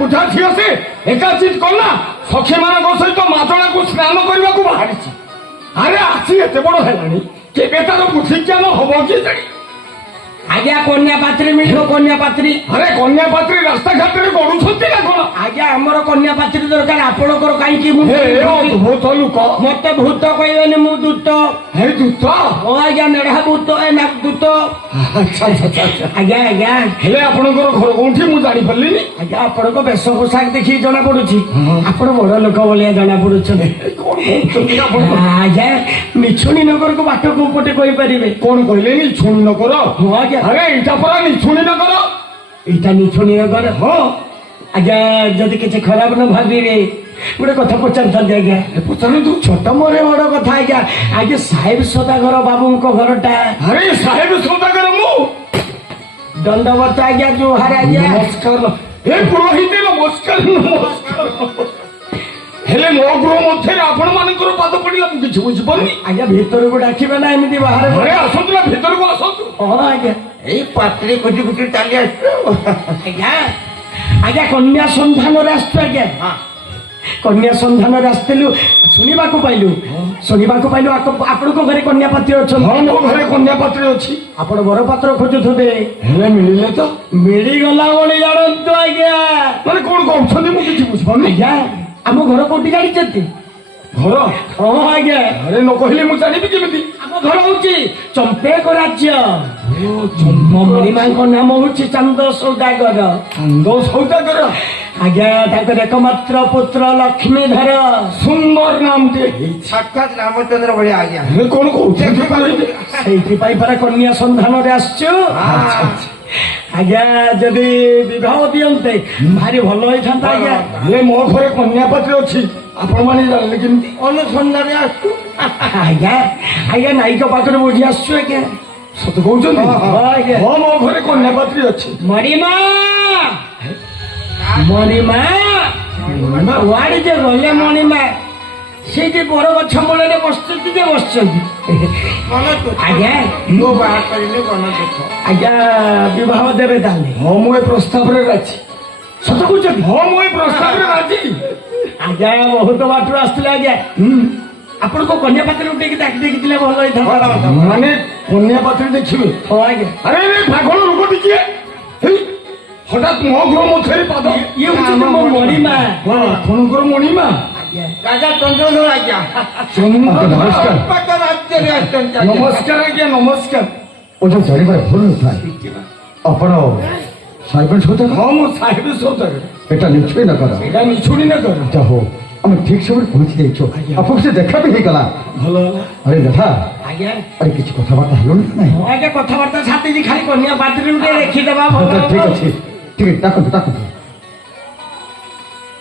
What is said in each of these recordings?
ବୁଝା ଝିଅ ସେ ଏକା ଚିତ କଲା ସଖୀ ମାନଙ୍କ ସହିତ ମାଦଳାକୁ ସ୍ନାନ କରିବାକୁ ବାହାରିଛି। ଆରେ ଆସି ଏତେ ବଡ ହେଲାଣି କେବେ ତାର ବୁଦ୍ଧି ଜ୍ଞାନ ହବ କି ଜାଣି। ଆଜ୍ଞା କନ୍ୟା ପାତ୍ରୀ ମିଳିବ କନ୍ୟା ପାତ୍ରୀ। ଆରେ କନ୍ୟା ପାତ୍ରୀ ରାସ୍ତାଘାଟରେ ଗଡୁଛନ୍ତି ନା କଣ? ଆଜ୍ଞା ଆମର କନ୍ୟା ପାତ୍ରୀ ଦରକାର ଆପଣଙ୍କର କାହିଁକି ମୁଁ ଭୂତ ଲୋକ ମତେ ଭୂତ କହିବେନି ମୁଁ ଦୂତ। ହେ ଦୂତ ଓ ଆଜ୍ଞା ନେଢା ଭୂତ ଏ ନା ଦୂତ। ଆଚ୍ଛା ଆଚ୍ଛା ଆଚ୍ଛା ଆଜ୍ଞା ଆଜ୍ଞା ହେଲେ ଆପଣଙ୍କର ଘର କୋଉଠି ମୁଁ ଜାଣିପାରିଲିନି। ଆଜ୍ଞା ଆପଣଙ୍କ ବେଶ ପୋଷାକ ଦେଖିକି ଜଣା ପଡୁଛି ଆପଣ ବଡ ଲୋକ ଭଳିଆ ଜଣା ପଡୁଛନ୍ତି। କଣ କହୁଛନ୍ତି ଆପଣ? ଆଜ୍ଞା ମିଛୁଣୀ ନଗରକୁ ବାଟ କୋଉ ପଟେ କହିପାରିବେ? କଣ କହିଲେ ନିଛୁଣି ନଗର? ହଁ ଆଜ୍ଞା ଆରେ ଏଇଟା ପରା ନିଛୁଣି ନଗର। ଏଇଟା ନିଛୁଣୀ ନଗର? ହଁ ଆଜ୍ଞା ଯଦି କିଛି ଖରାପ ନ ଭାବିବେ ଗୋଟେ କଥା ପଚାରିଥାନ୍ତି ଆଜ୍ଞା। ପଚାରନ୍ତୁ। ଛୋଟ ମୋରେ ବଡ କଥା ଆଜ୍ଞା। ଆଜ୍ଞା ସାହେବ ସଦାଗର ବାବୁଙ୍କ ଘରଟା? ଆରେ ସାହେବ ସଦାଗର ମୁଁ। ଦଣ୍ଡବତ ଆଜ୍ଞା ଜୁହାର ଆଜ୍ଞା। ନମସ୍କାର ଏ ପୁରୋହିତ ନମସ୍କାର ନମସ୍କାର। ହେଲେ ମୋ ଗୃହ ମଧ୍ୟରେ ଆପଣ ମାନଙ୍କର ପାଦ ପଡିଲା ମୁଁ କିଛି ବୁଝିପାରୁନି। ଆଜ୍ଞା ଭିତରକୁ ଡାକିବେ ନା ଏମିତି ବାହାରେ? ଘରେ ଆସନ୍ତୁ ନା ଭିତରକୁ ଆସନ୍ତୁ। ହଁ ଆଜ୍ଞା ଏଇ ପାତ୍ରୀ ଖୋଜି ଖୋଜି ଚାଲି ଆସିଛୁ। ଆଜ୍ଞା ଆଜ୍ଞା କନ୍ୟା ସନ୍ଧାନରେ ଆସିଛୁ ଆଜ୍ଞା। କନ୍ୟା ସନ୍ଧାନରେ ଆସିଥିଲୁ ଶୁଣିବାକୁ ପାଇଲୁ ଆପଣଙ୍କ ଘରେ କନ୍ୟା ପାତ୍ରୀ ଅଛନ୍ତି? ହଁ ମୋ ଘରେ କନ୍ୟା ପାତ୍ରୀ ଅଛି। ଆପଣ ବରପାତ୍ର ଖୋଜୁଥିବେ ହେଲେ ମିଳିଲେ ତ? ମିଳିଗଲା ବୋଲି ଜାଣନ୍ତୁ ଆଜ୍ଞା। ମାନେ କଣ କହୁଛନ୍ତି ମୁଁ କିଛି ବୁଝିପାରୁନି। ଆଜ୍ଞା ଆମ ଘର କୋଉଠି ଜାଣିଛନ୍ତି? ଘର? ହଁ ଆଜ୍ଞା। ଘରେ ନ କହିଲେ ମୁଁ ଜାଣିବି କେମିତି? ଆମ ଘର ହଉଛି ଚମ୍ପେକ ରାଜ୍ୟ। ମୋ ମଣିମାଙ୍କ ନାମ ହଉଛି ଚାନ୍ଦ ସୌଦାଗର। ଚାନ୍ଦ ସୌଦାଗର? ଆଜ୍ଞା ତାଙ୍କର ଏକମାତ୍ର ପୁତ୍ର ଲକ୍ଷ୍ମୀଧର। ସୁନ୍ଦର ନାମଟିଏ। ସାକ୍ଷାତ ରାମଚନ୍ଦ୍ର ଭଳିଆ ଆଜ୍ଞା। ହେଲେ କଣ କହୁଛନ୍ତି? ସେଇଥିପାଇଁ ପରା କନ୍ୟା ସନ୍ଧାନରେ ଆସିଛୁ। ଆଜ୍ଞା ଯଦି ବିବାହ ଦିଅନ୍ତେ ଭାରି ଭଲ ହେଇଥାନ୍ତା ଆଜ୍ଞା। ହେଲେ ମୋ ଘରେ କନ୍ୟା ପାତ୍ରୀ ଅଛି ଆପଣ ମାନେ ଜାଣିଲେ କେମିତି? ଅନୁସନ୍ଧାନରେ ଆସିଛୁ। ଆଜ୍ଞା ଆଜ୍ଞା ନାଇକ ପାଖରେ ବୁଝି ଆସିଛୁ ଆଜ୍ଞା। ସତ କହୁଛନ୍ତି? ଆଜ୍ଞା। ହଁ ମୋ ଘରେ କନ୍ୟା ପାତ୍ରୀ ଅଛି। ମଣିମା ମଣିମା କୁଆଡେ ଯେ ଗଲେ ମଣିମା? ସେଇଠି ବର ଗଛ ମୂଳରେ ବସିଛନ୍ତି ଯେ ବସିଛନ୍ତି। ଆଜ୍ଞା ମୁଁ ବାହା କରିନି ମନ ଦୁଃଖ। ଆଜ୍ଞା ବିବାହ ଦେବେ ତାହେଲେ? ହଁ ମୁଁ ଏ ପ୍ରସ୍ତାବରେ ରାଜି। ସତ କହୁଛନ୍ତି? ହଁ ମୁଁ ଏ ପ୍ରସ୍ତାବରେ ରାଜି। ଆଜ୍ଞା ବହୁତ ବାଟରୁ ଆସିଥିଲେ ଆଜ୍ଞା। ଆପଣଙ୍କ କନ୍ୟା ପାତ୍ରକୁ ଟିକେ ଡାକି ଦେଖିଥିଲେ ଭଲ ହେଇଥାନ୍ତା। ମାନେ କନ୍ୟା ପାତ୍ରୀ ଦେଖିବେ? ହଁ ଆଜ୍ଞା। ଆରେ ପାଗଳ ଲୋକ ଟିକେ ହଠାତ୍ ମୋ ଗୃହ ମଧ୍ୟରେ ପାଦ। ଇଏ ହଉଛନ୍ତି ମୋ ମଣିମା। ହଁ ଆପଣଙ୍କର ମଣିମା? ରାଜା ଚନ୍ଦ୍ରଧର ଆଜ୍ଞା। ନମସ୍କାର ରାଜ୍ୟରେ ଆସିଛନ୍ତି ଆଜ୍ଞା। ନମସ୍କାର ଆଜ୍ଞା ନମସ୍କାର। ওটা জানিবার ভুল নয় ଆପଣ ସାହେବ ସୌଦାଗର? ହଁ ମୁଁ ସାହେବ ସୌଦାଗର। এটা নিশ্চয়ই না করা ଏଇଟା ନିଛୁଣି ନଗର। যা হোক আমি ঠিক সময় পৌঁছে যাইছো আপনার সাথে দেখা ବି ହେଇଗଲା। ଭଲ ହେଲା। আরে দেখা ଆଜ୍ଞା আরে কিছু কথাবার্তা হলো না নাই? ହଁ ଆଜ୍ଞା କଥାବାର୍ତ୍ତା ଛାତିଛି ଖାଲି କନ୍ୟା ପାତ୍ରକୁ ଟିକେ ଦେଖିଦେବା ଭଲ আচ্ছা, ঠিক ହବ। আছে ঠিক আছে ডাকନ୍ତୁ ডাকନ୍ତୁ।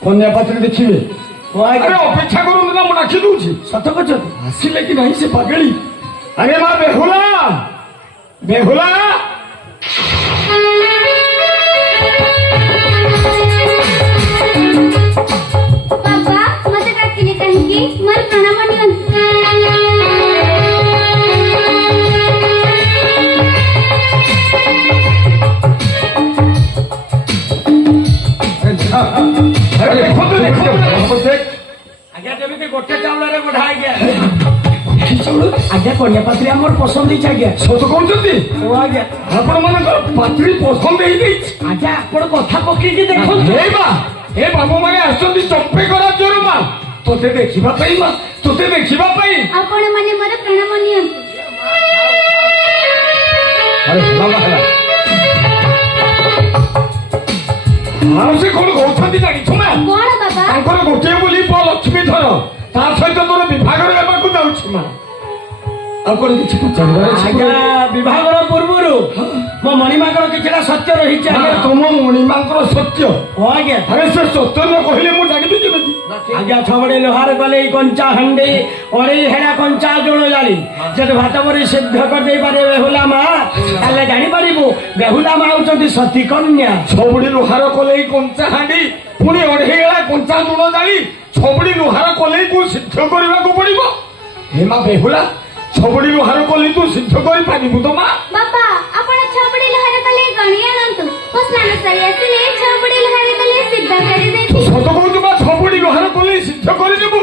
କନ୍ୟା ପାତ୍ରୀ ଦେଖିବେ? ହଁ ଆରେ ଆଜ୍ଞା ଅପେକ୍ଷା କରନ୍ତୁ ନା ମୁଁ ଡାକି ଦଉଛି। ସତ କରୁଛନ୍ତି? ଆସିଲେ କି ନାହିଁ ସେ ପାଗଳି? ଆରେ ମା ବେହୁଲା ବେହୁଲା। ବାବା ମତେ ଡାକିଲେ କାହିଁକି? ମୋର ପ୍ରଣାମ ନିଅନ୍ତୁ। ଆରେ ଦେଖନ୍ତୁ ଦେଖନ୍ତୁ ଆଜ୍ଞା ଯେମିତି ଗୋଟେ ଚାଉଳରେ ବଢା ଆଜ୍ଞା। ଆଜ୍ଞା କନ୍ୟା ପାତ୍ରୀ ଆମର ପସନ୍ଦ ହେଇଛି ଆଜ୍ଞା। ସତ କହୁଛନ୍ତି? ଓ ଆଜ୍ଞା ଆପଣ ମାନଙ୍କର ପାତ୍ରୀ ପସନ୍ଦ ହେଇଯାଇଛି? ଆଜ୍ଞା ଆପଣ କଥା ପକେଇକି ଦେଖନ୍ତୁ। ଏ ମା ଏ ବାବୁ ମାନେ ଆସିଛନ୍ତି ଚମ୍ପେକ ରାଜ୍ୟରୁ ମା ତୋତେ ଦେଖିବା ପାଇଁ ମା ତୋତେ ଦେଖିବା ପାଇଁ। ଆପଣ ମାନେ ମୋର ପ୍ରଣାମ ନିଅନ୍ତୁ। আরে ভালো ହେଲା ଆଉ ସେ କଣ କହୁଛନ୍ତି ଜାଣିଛୁ ମା? କଣ ବାବା? ତାଙ୍କର ଗୋଟିଏ ବୋଲି ପୁଅ ଲକ୍ଷ୍ମୀଧର ତା ସହିତ ତୋର ବିଭାଘର ହେବାକୁ ଯାଉଛି ମା। ଆଉ କଣ କିଛି ପଚାରିବାର ଅଛି? ଆଜ୍ଞା ବିବାହର ପୂର୍ବରୁ ମୋ ମଣିମାଙ୍କର କିଛିଟା ସତ୍ୟ ରହିଛି ଆରେ ଆଜ୍ଞା। ତମ ମଣିମାଙ୍କର ସତ୍ୟ? ହଁ ଆଜ୍ଞା ଆରେ ସେ ସତ୍ୟ ନ କହିଲେ ମୁଁ ଜାଣିବି କେମିତି? ଆଜ୍ଞା ଛବଡେ ଲୋହାର କଲେ କଞ୍ଚା ହାଣ୍ଡି ଅଢେଇ ହେଡ଼ା କଞ୍ଚା ଜୋଳ ଜାଳି ଯଦି ଭାତ ପରି ସିଦ୍ଧ କରିଦେଇପାରେ ବେହୁଲା ମା ତାହେଲେ ଜାଣିପାରିବୁ ବେହୁଲା ମା ହଉଛନ୍ତି ସତୀ କନ୍ୟା। ଛବୁଡ଼ି ଲୁହାର କଲେଇ କଞ୍ଚା ହାଣ୍ଡି ପୁଣି ଅଢେଇଗଲା କଞ୍ଚା ଲୁଣ ଜାଳି ଛବୁଡ଼ି ଲୁହାର କଲେଇକୁ ସିଦ୍ଧ କରିବାକୁ ପଡିବ। ହେ ମା ବେହୁଲା ଛବୁଡ଼ି ଲୁହାର କଲେଇ ତୁ ସିଦ୍ଧ କରିପାରିବୁ ତ ମା? ବାବା ଆପଣ ଛବୁଡ଼ି ଲୁହାର କଲେ ଗଣି ଆଣନ୍ତୁ। ମୁଁ ସ୍ନାନ ସାରି ଆସିଲେ ଛବୁଡ଼ି ଲୁହାର କଲେ ସିଦ୍ଧ ତରକାରୀ ତୁ ଦେଇଛି। ସତ କହୁଛୁ ବା ଛବୁଡ଼ି ଲୁହାର କଲେଇ ସିଦ୍ଧ କରିଦେବୁ?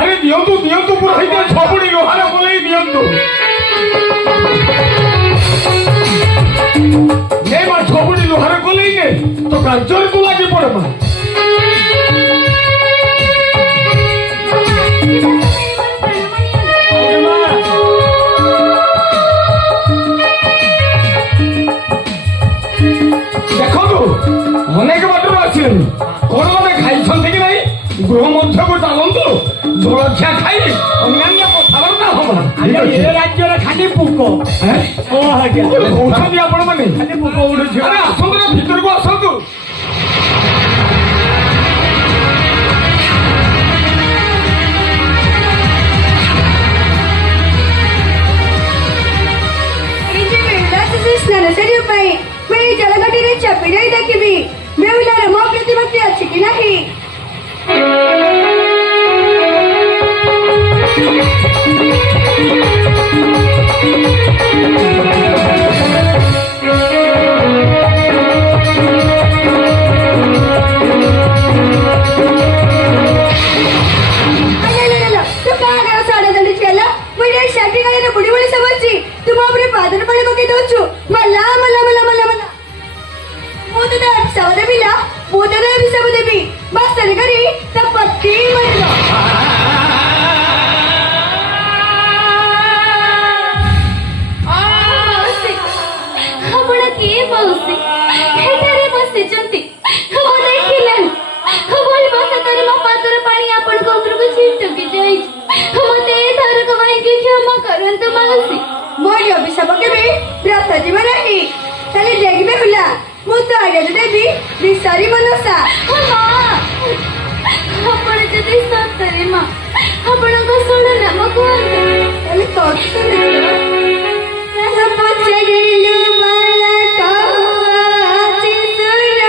ଆରେ ଦିଅନ୍ତୁ ଦିଅନ୍ତୁ ପୁରୋହିତ ଛବୁଡ଼ି ଲୁହାର କଲେଇ ଦିଅନ୍ତୁ। ନେ ମା ଛବୁଡ଼ି ଲୁହାର କଲେଇ ନେ ତ କାର୍ଯ୍ୟରେ ତୁ ଲାଗି ପଡେ ମା। ଦେଖନ୍ତୁ ଅନେକ ବାଟରୁ ଆସିଲେଣି, କଣ ମାନେ ଖାଇଛନ୍ତି କି ନାହିଁ? ଗୃହ ମଧ୍ୟକୁ ଚାଲନ୍ତୁ, ଜଳଖିଆ ଖାଇ ଅନ୍ୟାନ୍ୟ କଥାବାର୍ତ୍ତା ହବା। ଆଜ୍ଞା ଏ ରାଜ୍ୟରେ ଖାଲି ପୋକ। ଓ ଆଜ୍ଞା କହୁଛନ୍ତି ଆପଣ ମାନେ? ଖାଲି ପୋକ ଉଡୁଛି। ଆରେ ଆସନ୍ତୁ ନା ଭିତରକୁ ଆସନ୍ତୁ। ସ୍ନାନଶଯ୍ୟା ପାଇଁ ମୁଁ ଏଇ ଜଳଘଟିରେ ଚାପି ଯାଇ ଦେଖିବି ବେହୁଲାର ମୋ ପ୍ରତିଭକ୍ତି ଅଛି କି ନାହିଁ। ତୁ କାହା ସାଡା ଦଣ୍ଡିଛି ହେଲା? ମୁଁ ଏଇ ଶାଟି ଗାଳିରେ ବୁଢୀ ବୁଢୀ ସବୁ ଅଛି, ତୁ ମୋ ଉପରେ ପାଦରେ ପାଣି ପକେଇ ଦଉଛୁ। ମଲା ମଲା ମଲା ମଲା ମଲା ମୁଁ ତତେ ଅଭିଶାପ ଦେବି ନା, ମୁଁ ତତେ ଅଭିଶାପ ଦେବି। ବାସ୍ତର କରି ତା ପତି ମରିବ। ଆପଣ କିଏ ମାଉସୀ? ଏଠାରେ ବସିଛନ୍ତି, ମୁଁ ଦେଖିଲାନି। ଭୁଲ ବଶତରେ ମୋ ପାଦର ପାଣି ଆପଣଙ୍କ ଉପରକୁ ଛିଟକି ଯାଇଛି। ମତେ ଏଥରକ ପାଇଁକି କ୍ଷମା କରନ୍ତୁ ମାଉସୀ। ମୋର ଅଭିଶାପ କେବେ ରଥ ଯିବ ନାହିଁ। ତାହେଲେ ଦେଖିବେ ହେଲା, ମୁଁ ତ ଆଗରେ ଦେବି ବିଷାରୀ ମନସା। ଆପଣ ଯଦି ସତରେ ମା, ଆପଣଙ୍କ ଶୁଣ ନାମ କୁହନ୍ତୁ। ତାହେଲେ ପଚାରିଲୁ ମାଲା କହୁଛି ଶୁଣ,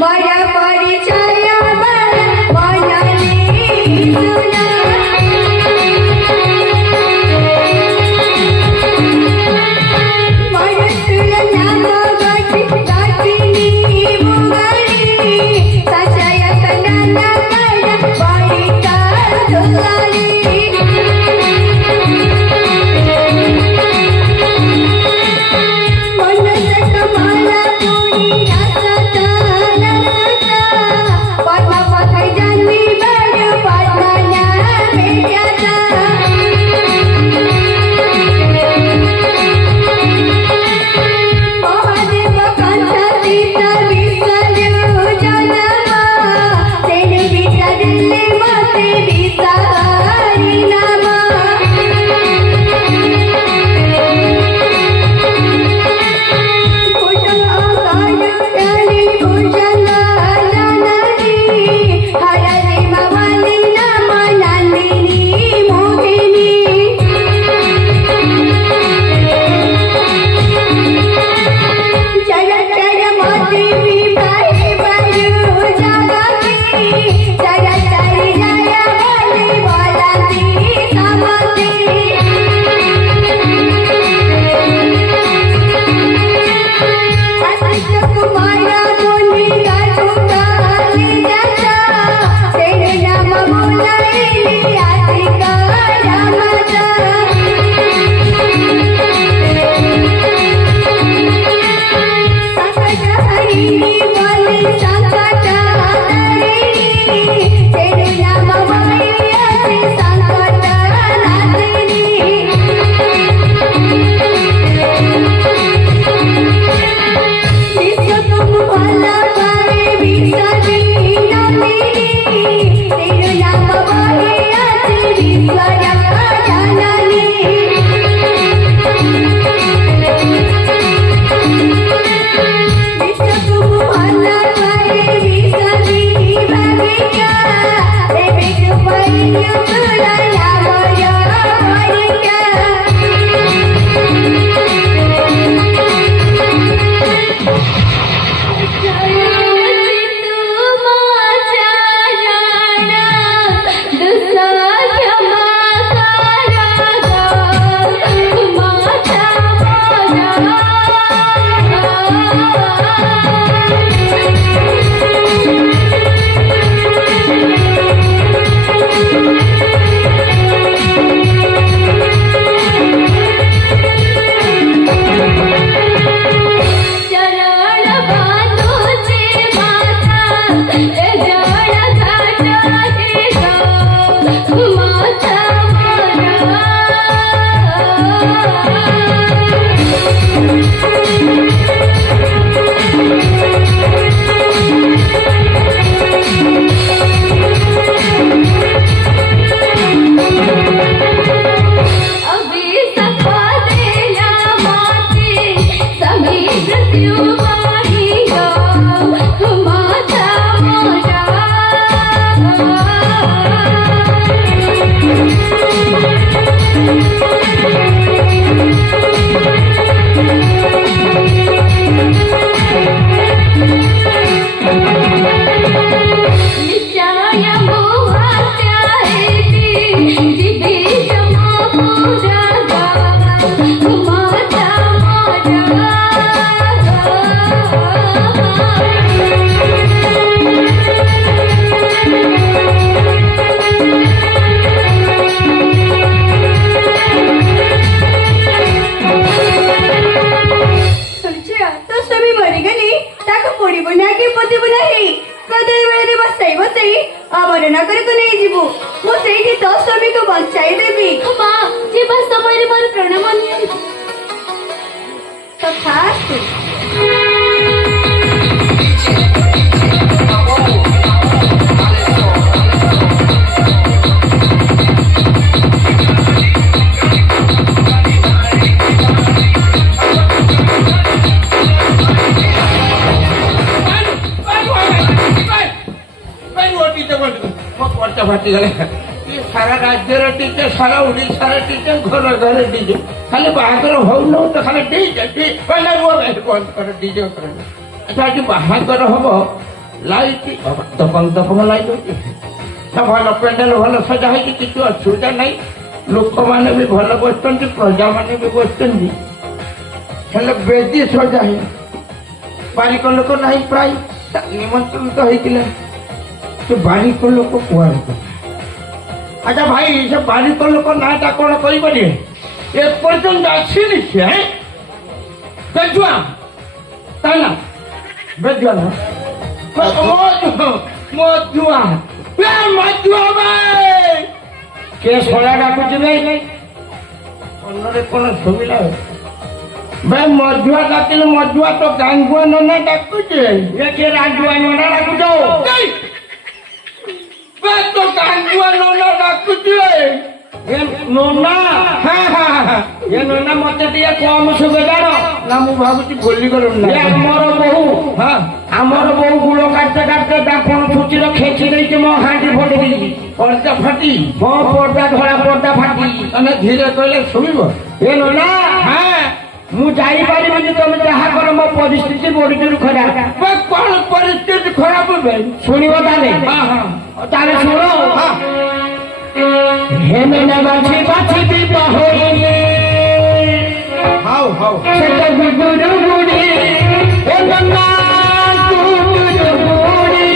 ମୋର ପରିଚୟ ମନଲି ଶୁଣ। ମୋର ଶୁଣ ନାମ ଗତି ଗତିନି ମୁଗଳି, ସଚୟ କନନ କନ ବଳିକା ଦୁଲାଳି। ମୋର ପ୍ରଣାମ ନିଅନ୍ତୁ। ତଥାସ୍ତୁ। সারা রাজ্যের টিচে সারা ওড়িশার টিচে ঘরে ঘরে ডিজে খালি বাহাঘর হউন তো খালি ডিজে বন্ধ করে ডিজে করে আচ্ছা আজ বাহাঘর হব লাইট দপং দপং লাইট হচ্ছে না ভাল প্যান্ডেল ভাল সজা হয়েছে কিছু অসুবিধা নাই ଲୋକମାନେ ବି ଭଲ ବସିଛନ୍ତି ପ୍ରଜାମାନେ ବି ବସିଛନ୍ତି ହେଲେ ବେଦି ସଜା ହେଇ ବାରିକ ଲୋକ ନାହିଁ ପ୍ରାୟ ନିମନ୍ତ୍ରିତ ହେଇଥିଲେ ସେ ବାରିକ ଲୋକ କୁଆଡ଼େ କଥା ଆଚ୍ଛା ଭାଇ ସେ ବାରିକ ଲୋକ ନାଁଟା କ'ଣ କହିପାରିବେ ଏପର୍ଯ୍ୟନ୍ତ ଆସିନି ସେ ବେଜୁଆ ତା ନା ବେଜୁଆ ନା ମଧୁଆ ମଧୁଆ ଭାଇ কে সোনা ডাকুছি ভাই ଅନ୍ନରେ କ'ଣ ଶୁଭିଲା ଭାଇ ମଧୁଆ ଡାକିଲେ ମଧୁଆ ତ ଗାଙ୍ଗୁଆ ନନା ଡାକୁଛେ কে রাজুয়া নোনা ডাকুছ তো গাঙ্গুয়া ননা ডাকুছে নোনা হ্যাঁ হ্যাঁ হ্যাঁ এ নোনা মতে দিয়ে কম শুবে জান না ମୁଁ ଭାବୁଛି ଭୁଲିଗଲୁଣି ନା আমার বহু ହଁ আমার বহু গুলো কাটতে কাটতে দাপন ছুটির খেঁচি ଦେଇଛି ମୋ হাঁটি ফটে ଦେଇଛି ପର୍ଦା ଫାଟି ମୋ ପର୍ଦା ଧଳା ପର୍ଦା ফাটি ମାନେ ଧୀରେ କହିଲେ ଶୁଣିବ এ নোনা হ্যাঁ ମୁଁ ଯାଇପାରିବିନି ତମେ ଯାହା କର ମୋ ପରିସ୍ଥିତି ବଢିଯିବ ଖରାପ ବା କ'ଣ ପରିସ୍ଥିତି ଖରାପ হবে ଶୁଣିବ ତାହେଲେ ହଁ ହଁ ତାହେଲେ ଶୁଣ ହଁ হেমে না বাছি বাছি বিপা হইলে ହଉ ହଉ সেটা গুরু গুড়ি ও গঙ্গা গুরু গুড়ি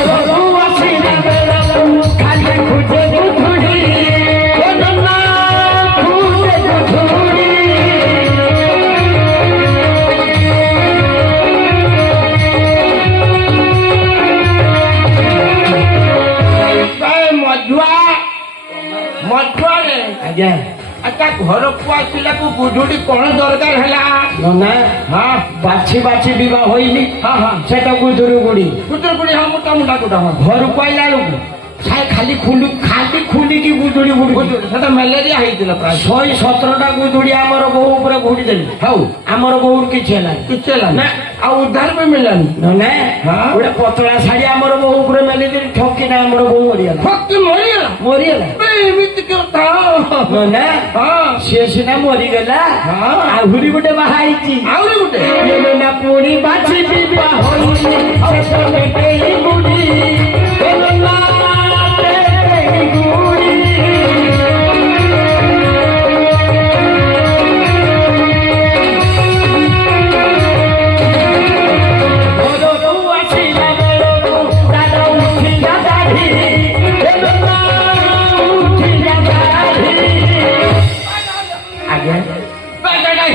ঘরু আসি না বেলা খালি খুঁজে গুড়ি ও গঙ্গা খুঁজে গুড়ি ମଧୁଆ ମଧୁଆରେ ଆଜ୍ଞା ଆଚ୍ଛା ଘରକୁ ଆସିଲାକୁ ବୁଢୁଡି କ'ଣ ଦରକାର ହେଲା ନନା ହଁ ବାଛି ବାଛି ବିବାହ ହୋଇନି ହଁ ହଁ ସେଟା ଗୁଦୁରୁ ଗୁଡି କୁତୁରକୁଡି ହଁ ମୁଟା ମୁଟା କୁଟା ହଁ ଘରକୁ ଆଇଲା ବେଳକୁ ଖାଲି ଖୁଲିକି ଗୁଦୁଡି ଗୁଡି ବୁଢୁଡି ସେଟା ମ୍ୟାଲେରିଆ ହେଇଥିଲା ପ୍ରାୟ 117ଟା ଗୁଦୁଡି ଆମର ବୋହୁ ଉପରେ ଘୁଡ଼ି ଦେଲି ହଉ ଆମର ବୋହୁ କିଛି ହେଲାନି କିଛି ହେଲା ନା। ଆଉ ଉଦ୍ଧାର ବି ମିଳିଲାନି ନନା ହଁ। ଗୋଟେ ପତଳା ଶାଢୀ ଆମର ବୋହୁ ଉପରେ ମେଲିଦେଲି ଠକିନା ଆମର ବୋହୁ ମରିଗଲା ଫକ୍ତି ମରିଗଲା ମରିଗଲା ଏମିତି କଥା ନନା ହଁ ସିଏ ସିନା ମରିଗଲା ହଁ। ଆହୁରି ଗୋଟେ ବାହା ହେଇଛି ଆହୁରି ଗୋଟେ ନା ପୁଣି ବାଛି ବିବାହ ହୋଇନି ଶେଷ ବେଟେଇ ବୁଢୀ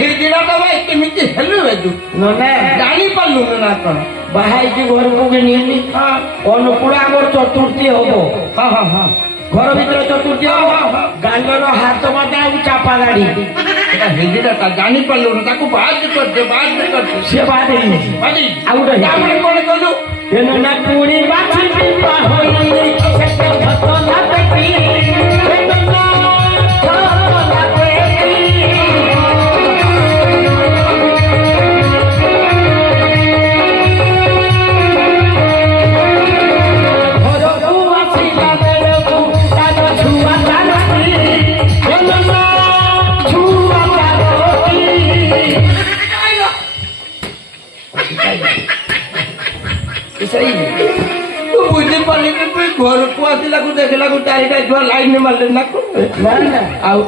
ହିଜିଡା ତ ଭାଇ କେମିତି ହେଲୁ ବେଦୁ ନନା ଜାଣିପାରିଲୁନି ନା କ'ଣ ବାହା ହେଇକି ଘରକୁ କିଣିନି ଅନୁକୂଳ ଆମର ଚତୁର୍ଥୀ ହବ ହଁ ହଁ ହଁ ଘର ଭିତରେ ଚତୁର୍ଥୀ ହବ ଗାଲର ହାତ ମାତା ଆଉ ଚାପା ଗାଡି ସେଟା ହିଜିଡାଟା ଜାଣିପାରିଲୁନି ତାକୁ ବାଦ କରିଦେ ସିଏ ବାଦ ହେଇନି ବାଦି ଆଉ ଗୋଟେ ତାପରେ କ'ଣ କଲୁ ଏ ନନା ପୁଣି ବାଛି ବିବାହ ହୋଇନି ଶେଷ ଘଟଣା ଦେଖି ଏ ନନା ଘଟଣା ଦେଖି ଘରକୁ ଆସିଲା ବେଳକୁ ତାର ଛୁଆ ଚାଲୁଛି ଏ ନନା ଛୁଆ ଚାଲୁଛି ତୁ ବୁଝିପାରିଲିନି ତୁ ଘରକୁ ଆସିଲାକୁ ଦେଖିଲାକୁ ଚାରିଟା ଛୁଆ ଲାଇନ ମାରିଲେ ନା କ'ଣ ନା ନା ଆଉ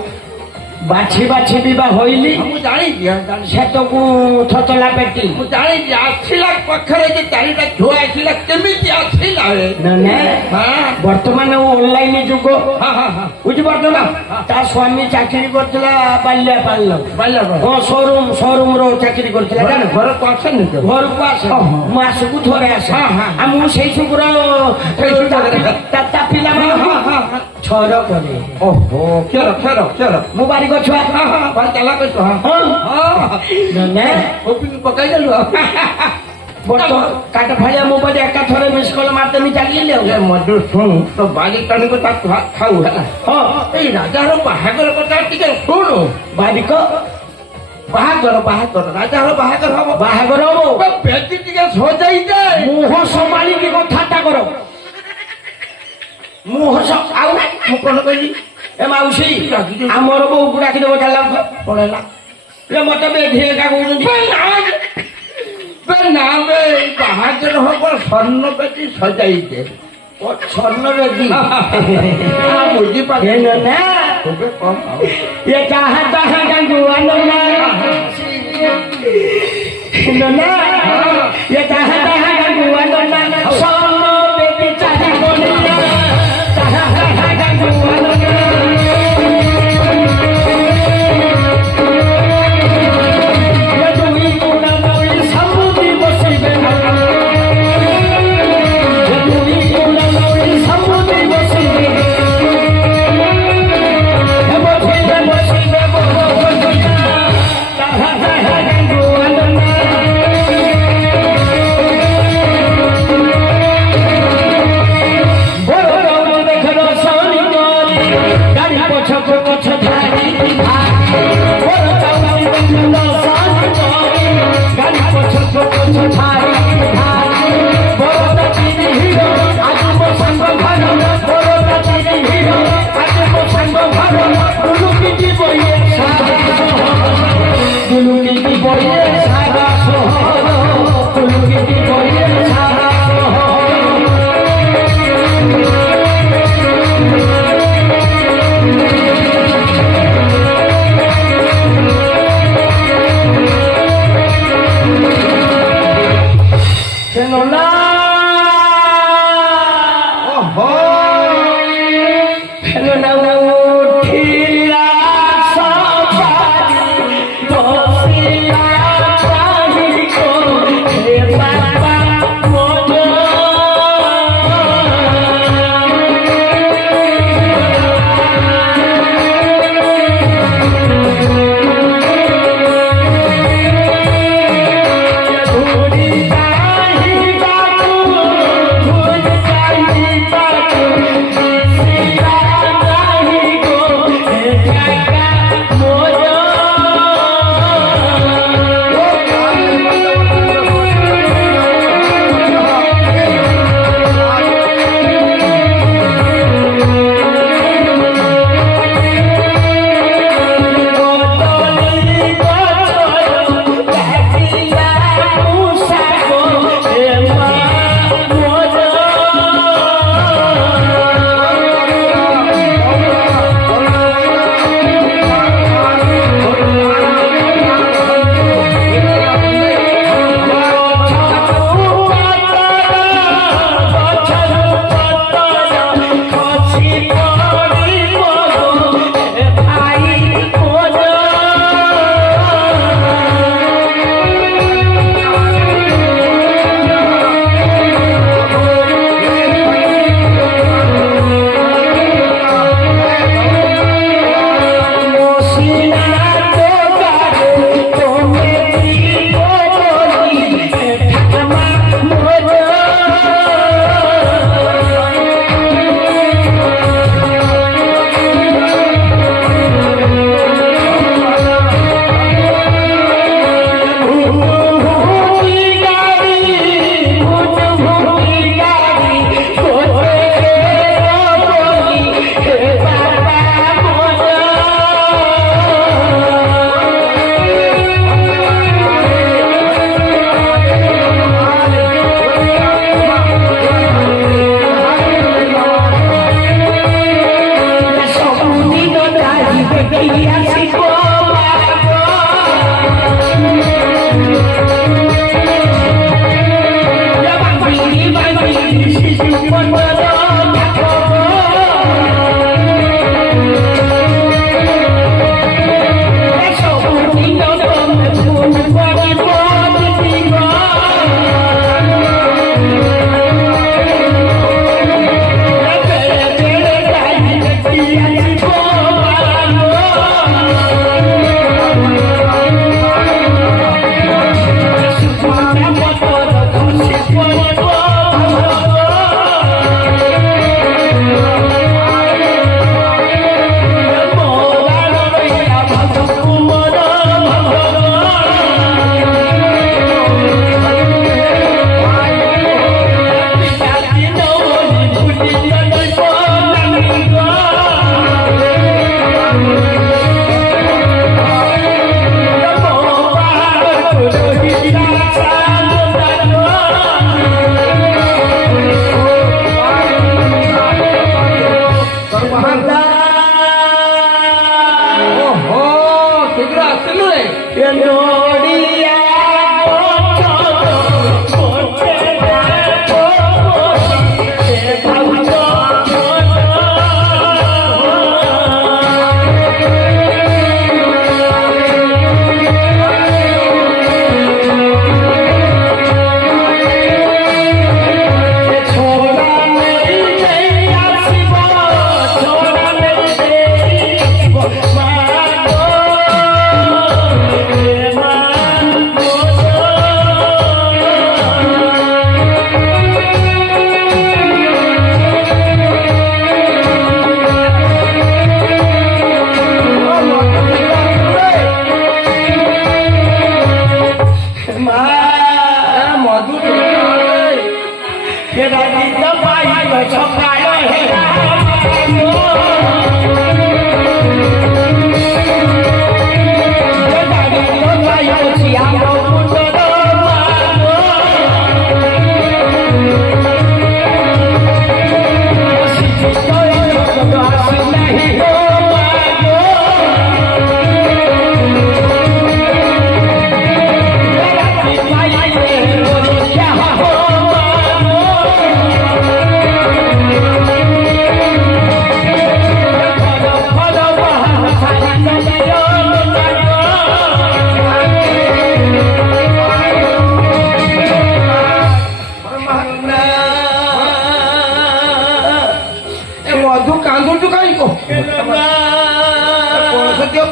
ବାଛି ବାଛି ବିବା ହଇଲି ମୁଁ ଜାଣିଛି ଜାଣିଛି ସେତକୁ ଥତଲା ପେଟି ମୁଁ ଜାଣିଛି ଆସିଲା ପାଖରେ ଯେ ଚାରିଟା ଛୁଆ ଆସିଲା କେମିତି ଆସିଲା ଏ? ନା ନା ହଁ ବର୍ତ୍ତମାନ ଅନଲାଇନ ଯୁଗ ହଁ ହଁ ହଁ ବୁଝିପାରୁଛ ନା ତା ସ୍ୱାମୀ ଚାକିରି କରିଥିଲା ବାଲ୍ୟାପାଳ ବାଲ୍ୟା ଘର ହଁ ସୋରୁମ ର ଚାକିରି କରିଥିଲା ଜାଣ ଘରକୁ ଆସେନି ତ ଘରକୁ ଆସେ ମାସକୁ ଥରେ ଆସେ ହଁ, ହଁ। ଆଉ ମୁଁ ସେଇ ସୁକୁର ସେଇ ସୁକୁରେ। ତା ପିଲାମାନଙ୍କୁ ଛର କରେ ଓହୋ କ୍ଷୀର କ୍ଷୀର କ୍ଷୀର ମୁଁ ବାରିକ ଛୁଆ ହଁ ହଁ ଭାରି ଚାଲା କରୁଛୁ ହଁ ହଁ ହଁ ନା ଓପିକି ପକାଇଦେଲୁ ଆଉ କାଟ ଫାଳିଆ ମୋ ପାଖେ ଏକା ଥରେ ମିସ୍ କଲ୍ ମାରିଦେମି ଚାଲିଲି ଆଉ ଏ ମଧୁ ଶୁଣୁ ତ ବାରି ଟଣିକୁ ତାକୁ ଖାଉ ହେଲା ହଁ ଏଇ ରାଜାର ବାହାଘର କଥା ଟିକେ ଶୁଣୁ ବାରିକ ବାହାଘର ରାଜାର ବାହାଘର ହବ ବାହାଘର ହବ ବେଟି ଟିକେ ସଜାଇ ଦେ ମୁହଁ ସମ୍ଭାଳିକି କଥାଟା କର ଆଉ ମୁଁ କଣ କହିଲି ଏ ମାଉସୀ ଆମର ବୋଉକୁ ଡାକିଦେବ ଚାଲ କଣ ହେଲା ଏ ମତେ ବେଧି ଏକା କହୁଛନ୍ତି ନା ବେ ବାହାଘର ହବ ସ୍ୱର୍ଣ୍ଣ ବେଟି ସଜାଇ ଦେ ସ୍ୱର୍ଣ୍ଣ ବେଦି ବୁଝିପାରିଲ ନା ये चाहा चाहा गंगुआ नन्ना नन्ना ये चाहा चाहा गंगुआ नन्ना सोनो बेबी चाहा बोलिया चाहा चाहा गंगुआ नन्ना ये दुई गुना नई समुद्री बसिबे ये दुई गुना नई समुद्री बसिबे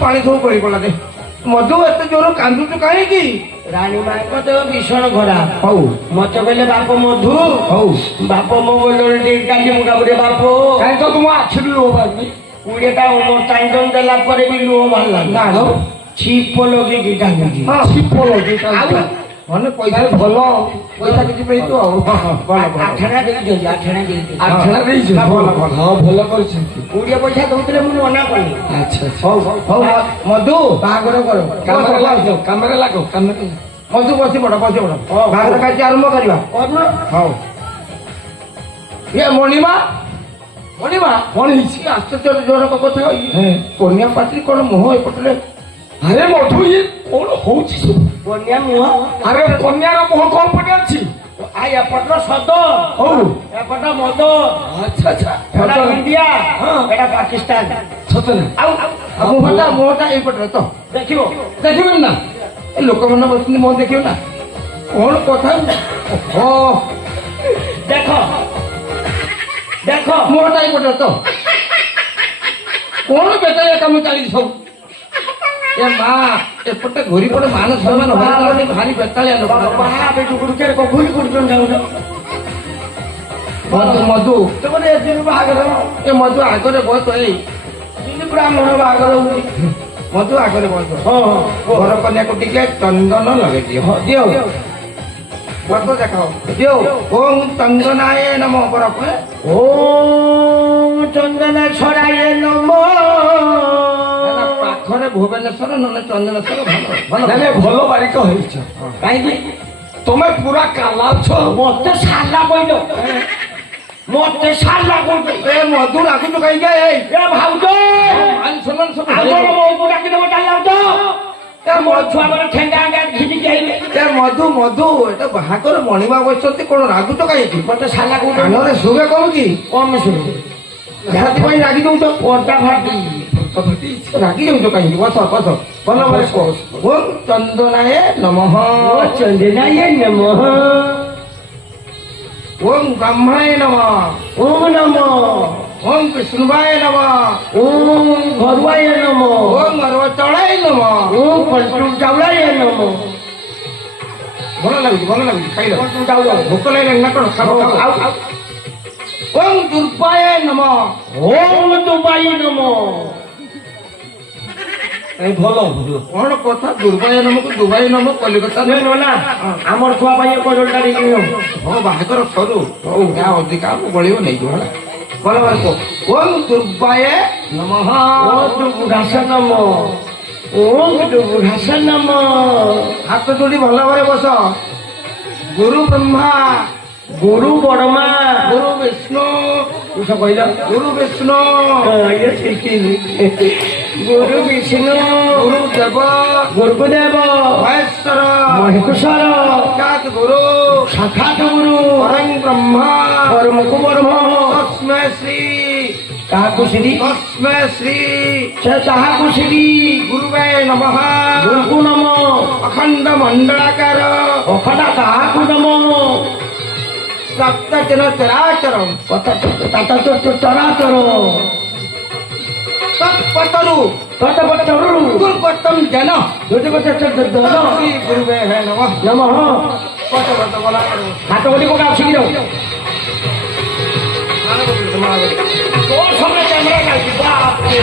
ପାଣି ସବୁ ପଡ଼ିଗଲା ରେ ମଧୁ ଏତେ ଜୋର କାନ୍ଦୁଛୁ କାହିଁକି? ରାଣୀ ମାଙ୍କ ଦେହ ଭୀଷଣ ଖରାପ। ହଉ ମତେ କହିଲେ ବାପ ମଧୁ ହଉ ବାପ ମୋ ବୋଲରେ ଟିକେ କାଲି ମୁକାବୁରେ ବାପ କାହିଁ ତ ତୁମ ଆଖିରୁ ଲୁହ ବାହାରୁନି? 20ଟା ଟାଇଟନ ଦେଲା ପରେ ବି ଲୁହ ବାହାରିଲା ନା ଛିପ ଲଗେଇକି କାନ୍ଦୁଛି। ହଁ ଶିପ ଲଗେଇ କାନ୍ଦୁଛୁ। ମାନେ ପଇସା ଭଲ ପଇସା କିଛି ପାଇଛୁ ଆଉ ଆଠଣା ଦେଇଛନ୍ତି ଆଠଣା ଦେଇଛନ୍ତି। ଆଠଣା ଦେଇଛୁ? ହଁ, ଭଲ, ଭଲ। ହଁ ଭଲ କରିଛନ୍ତି। 20 ପଇସା ଦଉଥିଲେ ମୁଁ ମନା କଲି। ଆଚ୍ଛା ଆଚ୍ଛା। ହଉ ହଉ ମଧୁ ବାହାଘର କର କାମରେ ଲାଗ କାମରେ ଲାଗ କାମରେ। ମଧୁ ବସି ପଡ ବାହାଘର କାର୍ଯ୍ୟ ଆରମ୍ଭ କରିବା। ହଉ ଇଏ ମଣିମା ମଣିମା କଣ ହେଇଛି? ଆଶ୍ଚର୍ଯ୍ୟଜନକ କଥା ହେଁ। କନ୍ୟା ପାଟି କଣ ମୁହଁ ଏପଟରେ ଆରେ ମଧୁ ଇଏ କଣ ହଉଛି ସବୁ? କନ୍ୟା ମୁହଁ ଆରେ କନ୍ୟାର ମୁହଁ କଣ ପଟେ ଅଛି? ଆ ଏପଟର ସଦ ହଉ ଏପଟ ମଦ ଆଚ୍ଛା ଆଚ୍ଛା। ଏଟା ଇଣ୍ଡିଆ ହଁ। ଏଟା ପାକିସ୍ତାନ। ସତରେ ଆଉ ମୁହଁଟା ଏଇପଟରେ ତ ଦେଖିବ ଦେଖିବେନି ନା ଏ ଲୋକମାନେ ବସିଛନ୍ତି ମୁହଁ ଦେଖିବ ନା କଣ କଥା ଦେଖ ଦେଖ ମୁହଁଟା ଏଇପଟରେ ତ କଣ ବେଟାଳିଆ କାମ ଚାଲିଛି ସବୁ ଏ ମା ଏପଟେ ଘୁରି ପଟେ ମାନ ସମ୍ମାନ ଭାରି ବେତାଳିଆ ଲୋକ ଭୁଲ କରୁଛନ୍ତି ଯାଉଛ ମଧୁ ତମର ଏଦିନ ବାହାଘର ଏ ମଧୁ ଆଗରେ ବସ ଏଇ ଯେମିତି ବ୍ରାହ୍ମଣ ବାହାଘର ହଉଛି। ମଧୁ ଆଗରେ ବସ ହଁ ହଁ ଘର କନ୍ୟାକୁ ଟିକେ ଚନ୍ଦନ ଲଗେଇ ଦିଅ ଦିଅ ବସ ଦେଖାଅ ଦିଅ ଓಂ ଚନ୍ଦନାୟ ନମ ବରଫ ଓ ଚନ୍ଦନ ଛଡାଏ ନମ ପାଖରେ ଭୁବନେଶ୍ୱର ନହେଲେ ଚନ୍ଦନେଶ୍ୱର ଭଲ ମାନେ ଭଲ ବାରିକ ହେଇଛ। କାହିଁକି ତମେ ପୁରା କାଲା ଅଛ। ମତେ ସାଲା କହିଲ ମତେ ସାଲା କହିଲ ଏ ମଧୁ ଡାକୁଛୁ କାହିଁକି ଏ ଭାଉଜ ମାନ ସମ୍ମାନ ସବୁ ଆମର ବୋଉକୁ ଡାକି ଦେବ ଚାଲି ଯାଉଛ ମୋ ଛୁଆ ମାନେ ଠେଙ୍ଗା ଘିନିକି ଆଇଲେ ଏ ମଧୁ ମଧୁ ଏଟା ବାହାଘର ମଣିମା ବସିଛନ୍ତି କଣ ରାଗୁଛ କାହିଁକି ମତେ ସାଲା କୋଉଟା କାନରେ ଶୁଭେ କଣ କି କମ ଶୁଣୁ ସେଥିପାଇଁ ରାଗି ଦଉଛ ପଟା ଫାଟି ରାଗି ଯାଉଛ କାହିଁକି ବସ ବସ ଭଲ ବସ ଓಂ ଚନ୍ଦନାୟ ନମଃ ଚନ୍ଦନାୟ ନମଃ ଓಂ ବ୍ରହ୍ମାୟ ନମଃ ଓಂ ନମଃ ଓಂ ବିଷ୍ଣୁବାୟ ନମଃ ଓಂ ଘରୁଆୟ ନମଃ ଓಂ ଅରବଚଳାୟ ନମଃ ଓಂ କଣ୍ଟୁ ଚାଉଳାୟ ନମଃ ଭଲ ଲାଗୁଛି ଖାଇଲ କଣ୍ଟୁ ଚାଉଳ ଭୋକ ଲାଗିଲାଣି ନା କଣ ଖାଅ ଖାଅ ଆଉ ଆଉ ଓಂ ଦୁର୍ବାୟ ନମଃ ଓಂ ଦୁବାଇ ନମଃ ଭଲ କଣ କଥା ଦୁର୍ବାୟ ନମକୁ ଦୁବାଇ ନମ କଲିକତା ନା ଆମର ଛୁଆ ପାଇଁ କଜଳଟା ଦେଇକି ହଁ ବାହାଘର ସରୁ ହଉ ଯାହା ଅଧିକା ବଳିବ ନେଇଯିବ ହେଲା ଭଲ ଭାଇ କୁହ ଓಂ ଦୁର୍ବାୟ ନମଃ ଓଁ ଘାସ ନମ ଓଁ ଘାସ ନମ ହାତ ଯୋଡ଼ି ଭଲ ଭାବରେ ବସ ଗୁରୁ ବ୍ରହ୍ମା ଗୁରୁ ବଡମା ଗୁରୁ ବିଷ୍ଣୁ କିସ କହିଲ ଗୁରୁ ବିଷ୍ଣୁ ଇଏ ଶିଖିନି ଗୁରୁ ବିଷ୍ଣୁ ଗୁରୁ ଦେବ ଗୁରୁଦେବ ମହେଶ୍ୱର ମହେଶ୍ୱର ସାକ୍ଷାତ ଗୁରୁ ସାକ୍ଷାତ ଗୁରୁ ପରଂ ବ୍ରହ୍ମା ପରମକୁ ବ୍ରହ୍ମ ତସ୍ମୈ ଶ୍ରୀ କାହାକୁ ଶ୍ରୀ ତସ୍ମୈ ଶ୍ରୀ ସେ ତାହାକୁ ଶ୍ରୀ ଗୁରୁବେ ନମଃ ଗୁରୁକୁ ନମ ଅଖଣ୍ଡ ମଣ୍ଡଳାକାର ଅଖଣ୍ଡା ତାହାକୁ ନମ ସପ୍ତଚନ ଚରାଚର ଚରାଚର ତତ୍ପତରୁ ତଟପଟରୁ ଦୁର୍ଗତମ ଜନ ଯଦି ଶ୍ରୀ ଗୁରୁବେ ନମଃ ନମ କତ କତ ବଲା କରୁ ହାତ ଗୋଟି କୋଟା ଅଛି କି তোর সঙ্গে ক্যামেরা লাগছে বাপরে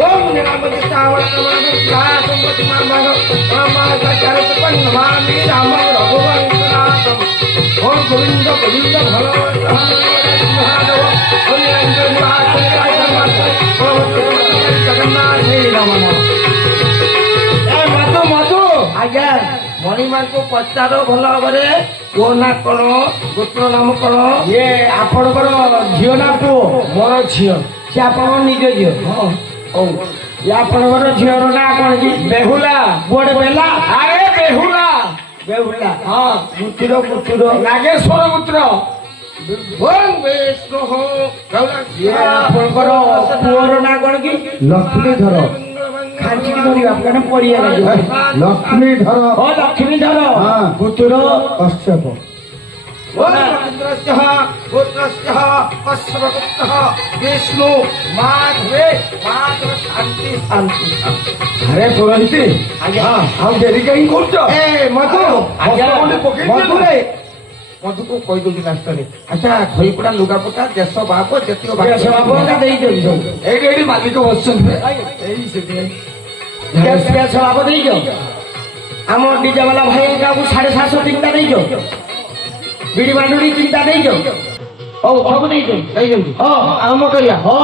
ওম নিরামতি চাওলা নমঃ সম্পতি মা মা চারু পন নমামি রাম রঘুবংশনাথম ওম গোবিন্দ গোবিন্দ ভলো জগন্নাথ হে নমঃ এ মধু মধু আজ্ঞা ମଣିମାଙ୍କୁ ପଚାର ଭଲ ଭାବରେ ପୁଅ ନା କଣ ଗୋତ୍ର ନାମ କଣ ଇଏ ଆପଣଙ୍କର ଝିଅ ନା ପୁଅ ମୋର ଝିଅ ସେ ଆପଣଙ୍କ ନିଜ ଝିଅ ହଁ ହଉ ଇଏ ଆପଣଙ୍କର ଝିଅର ନାଁ କଣ କି ବେହୁଲା ପୁଅଟେ ବେଲା ଆରେ ବେହୁଲା ବେହୁଲା ହଁ ପୁତୁର ପୁତୁର ନାଗେଶ୍ୱର ପୁତ୍ର ଓಂ ବିଷ୍ଣୁ ଇଏ ଆପଣଙ୍କର ପୁଅର ନାଁ କଣ କି ଲକ୍ଷ୍ମୀଧର ଖାଞ୍ଚିକି ଧରିବା କାରଣ ପଡିଆ ଲାଗିବ ଲକ୍ଷ୍ମୀଧର ଓ ଲକ୍ଷ୍ମୀଧର ହଁ। ପୁତୁର କଶ୍ୟପ ବିଷ୍ଣୁ ମାଧବେ ମାଧବ ଶାନ୍ତି ଶାନ୍ତି ଆରେ ପୁରନ୍ତି ଆଜ୍ଞା ଆଉ ଡେରି କାହିଁ କରୁଛ ଏ ମଧୁ ଆଜ୍ଞା। ମଧୁରେ ମଧୁକୁ କହିଦଉଛି ରାସ୍ତାରେ ଆଚ୍ଛା ଖଇପଡା ଲୁଗାପଟା ଦେଶ ବାପ ଯେତିକ ବାପା ଦେଇଛନ୍ତି ସବୁ ଏଇଠି ଏଇଠି ମାଲିକ ବସିଛନ୍ତି ଏଇ ସେଠି ବାପ ଦେଇଛ ଆମ ଡିଜେ ବାଲା ଭାଇ କାହାକୁ 750 ତିନିଟା ଦେଇଛ ବିଡି ବାଣ୍ଡୁଡି ତିନିଟା ଦେଇଛ ହଉ ସବୁ ଦେଇଛ ଦେଇଛନ୍ତି ହଁ ଆମ କରିବା ହଁ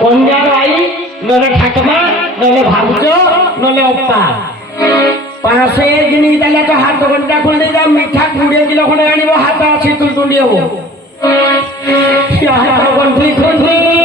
କନ୍ୟାର ଆଇ ନହେଲେ ଠାକମା ନହେଲେ ଭାଉଜ ନହେଲେ ଅପା 500 ଜିନିଷ ଦେଲେ ତ ହାତ ଘଣ୍ଟା ଖୋଲି ଦେଇଯା ମିଠା 20 କିଲୋ ଖଣ୍ଡେ ଆଣିବ ହାତ ଅଛି ତୁଣ୍ଡି ହବ ହାତ ଗଣ୍ଠି ଖୋଲି